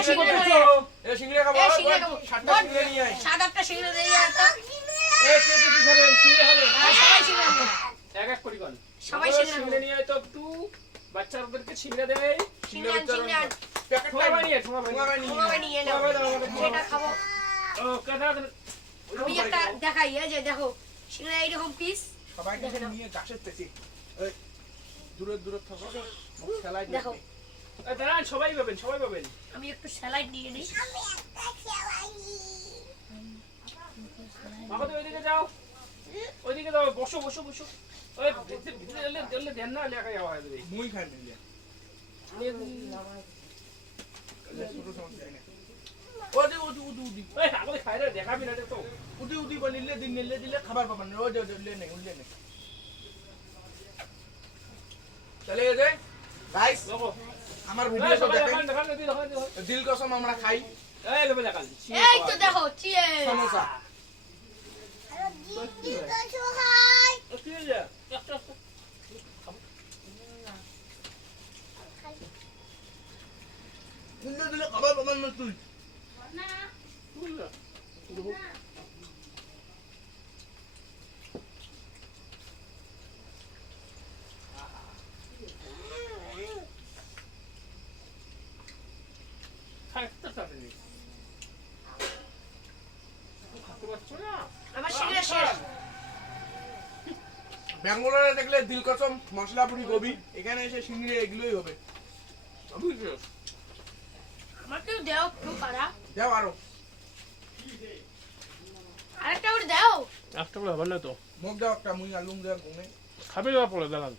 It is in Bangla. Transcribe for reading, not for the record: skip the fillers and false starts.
এ সিংড়া খাবো সাতটা সিংড়া নিয়ে আয় সাত আটটা সিংড়া দিয়ে আর তো এ কে কে কি খাবেন সিংড়া হবে সবাই সিংড়া এক এক করে কোন সবাই সিংড়া নিয়ে আয় তো একটু বাচ্চাদেরকে সিংড়া দেয় সিংড়া প্যাকেট ঠোঙা বানিয়ে নিয়ে নাও সেটা খাবো ও কথা আমি একটা দেখাই এই যে দেখো সিংড়া এইরকম পিস সবাই নিয়ে গাছের পেছে এই দূরে দূরে থাকো খেলাই দেখো দাঁড়ান সবাই পাবেন আমি একটু স্যালাড নিয়ে নিই মাকে তো ওইদিকে যাও ওইদিকে যাও বসো ওই ভিতরে দেন না লেখা যাওয়া হবে মুই খাই নিলে ছোট সমস্যা নাই ওদি ওই আগে খাই রে দেখাবি না তো উদি বলিলে দিন নিলে দিলে খাবার পাবেন রোজ উল্লে নেই চলে যে গাইস লোগো আমার ভিডিও তো দেখেন দেখান দিল কসম আমরা খাই এই লোবে দেখান এই তো দেখো চিয়েস সমোসা কি রে একটা দিলে খাবার পাবেন না তুই আমার সিংড়া শেষ ব্যাঙ্গালোরে দেখলে দিল কসম মশলা পুরি গোবি এখানে এসে সিংড়ি এগুলোই হবে আমাকেও দাও একটু পারা যাও আরো আরেকটা করে দাও একটা বলে ভালো তো মুখ দাও একটা মুই আলুম দেওয়া ঘুমে খাবে যাওয়া পড়ে দাঁড়ান